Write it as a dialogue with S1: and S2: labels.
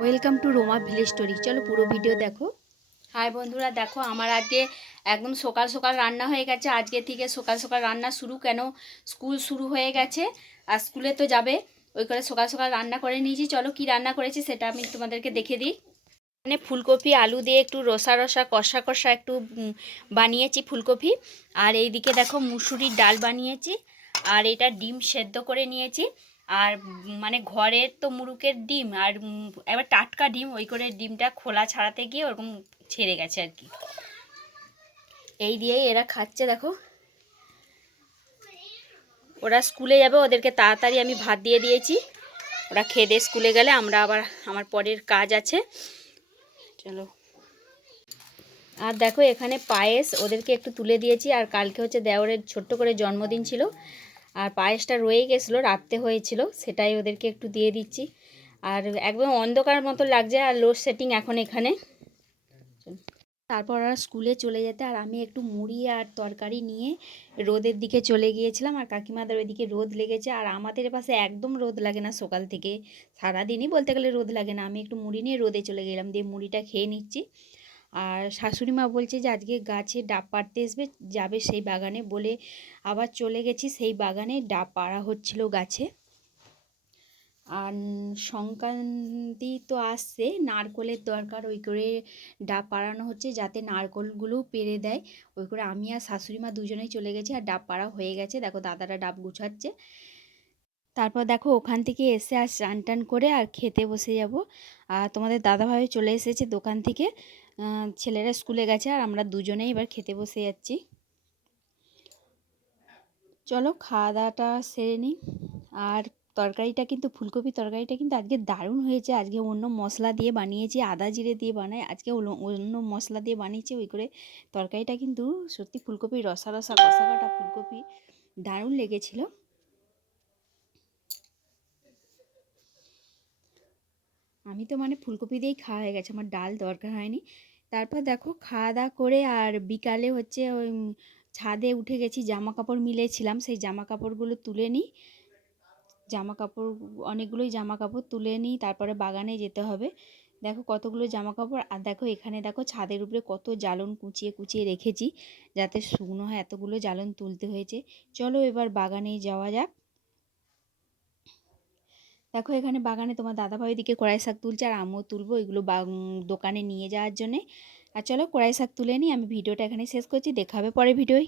S1: Welcome to Roma village story. চলো পুরো video দেখো। হাই বন্ধুরা, দেখো আমার আজকে একদম সকাল সকাল রান্না হয়ে গেছে। আজকে থেকে সকাল সকাল রান্না শুরু কেন? স্কুল শুরু হয়ে গেছে আর স্কুলে তো যাবে। ওই করে সকাল সকাল রান্না করে নিয়েছি। চলো কি রান্না করেছি সেটা আমি তোমাদেরকে দেখে দিই। এখানে ফুলকপি, আলু দিয়ে একটু রসা রসা, কষা কষা একটু বানিয়েছি ফুলকপি। আর এইদিকে দেখো মুসুরির ডাল বানিয়েছি। আর এটা ডিম সেদ্ধ করে নিয়েছি। আর মানে ঘরের তো মুরুকের ডিম আর এবার টাটকা ডিম, ওই করে ডিমটা খোলা ছাড়াতে গিয়ে ওরকম ছেড়ে গেছে আর কি। এই দিয়েই এরা খাচ্ছে, দেখো। ওরা স্কুলে যাবে, ওদেরকে তাড়াতাড়ি আমি ভাত দিয়ে দিয়েছি। ওরা খেয়ে দিয়ে স্কুলে গেলে, আমরা আবার আমার পরের কাজ আছে। চলো। আর দেখো, এখানে পায়েস ওদেরকে একটু তুলে দিয়েছি, আর কালকে হচ্ছে দেওরের ছোট্ট করে জন্মদিন ছিল। আর পায়েসটা রয়ে গেছিল রাত্রে হয়েছিল, সেটাই ওদেরকে একটু দিয়ে দিচ্ছি। আর একদম অন্ধকার মতো লাগছে, আর লোড সেটিং এখন এখানে। তারপর ওরা স্কুলে চলে যেতে, আর আমি একটু মুড়ি আর তরকারি নিয়ে রোদের দিকে চলে গিয়েছিলাম, আর কাকিমাদের ওইদিকে রোদ লেগেছে, আর আমাদের পাশে একদম রোদ লাগে না সকাল থেকে। সারাদিনই বলতে গেলে রোদ লাগে না, আমি একটু মুড়ি নিয়ে রোদে চলে গেলাম, দিয়ে মুড়িটা খেয়ে নিচ্ছি। আর শাশুড়ি মা বলছে যে, আজকে গাছে ডাব পাড়তে আসবে যাবে সেই বাগানে। বলে আবার চলে গেছি সেই বাগানে, ডাব পাড়া হচ্ছিল গাছে। আর সংক্রান্তি তো আসছে, নারকলের দরকার, ওই করে ডাব পাড়ানো হচ্ছে যাতে নারকলগুলোও পেরে দেয়। ওই করে আমি আর শাশুড়ি মা দুজনেই চলে গেছি আর ডাব পাড়া হয়ে গেছে। দেখো দাদারা ডাব গুছাচ্ছে। তারপর দেখো ওখান থেকে এসে আর স্নান টান করে আর খেতে বসে যাব। আর তোমাদের দাদাভাই চলে এসেছে দোকান থেকে। ছেলেরা স্কুলে গেছে আর আমরা দুজনেই এবার খেতে বসে যাচ্ছি। চলো খাওয়া দাওয়াটা সেরে নিই। আর তরকারিটা কিন্তু ফুলকপি তরকারিটা কিন্তু আজকে দারুণ হয়েছে। আজকে অন্য মশলা দিয়ে বানিয়েছি, আদা জিরে দিয়ে বানাই। আজকে অন্য- অন্য মশলা দিয়ে বানিয়েছি, ওই করে তরকারিটা কিন্তু সত্যি ফুলকপি রসা রসা কষা কাটা ফুলকপি দারুণ লেগেছিল। আমি তো মানে ফুলকপি দিয়েই খাওয়া হয়ে গেছে, আমার ডাল দরকার হয়নি। তারপর দেখো খাওয়া দাওয়া করে আর বিকালে হচ্ছে ওই ছাদে উঠে গেছি জামা কাপড় মিলেছিলাম, সেই জামা কাপড়গুলো তুলে নিই। জামা কাপড় অনেকগুলোই জামা কাপড় তুলে নিই, তারপরে বাগানে যেতে হবে। দেখো কতগুলো জামা কাপড় আর দেখো এখানে দেখো ছাদের উপরে কত জ্বালন কুচিয়ে কুচিয়ে রেখেছি, যাতে শুকনো হয় এতগুলো জ্বালন তুলতে হয়েছে। চলো এবার বাগানে যাওয়া যাক। দেখো এখানে বাগানে তোমার দাদাভাই দিকে কড়াই শাক তুলছে আর আমিও তুলবো, এগুলো দোকানে নিয়ে যাওয়ার জন্যে। আর চলো কড়াই শাক তুলে নিই, আমি ভিডিওটা এখানে শেষ করছি দেখাবে পরে ভিডিওয়।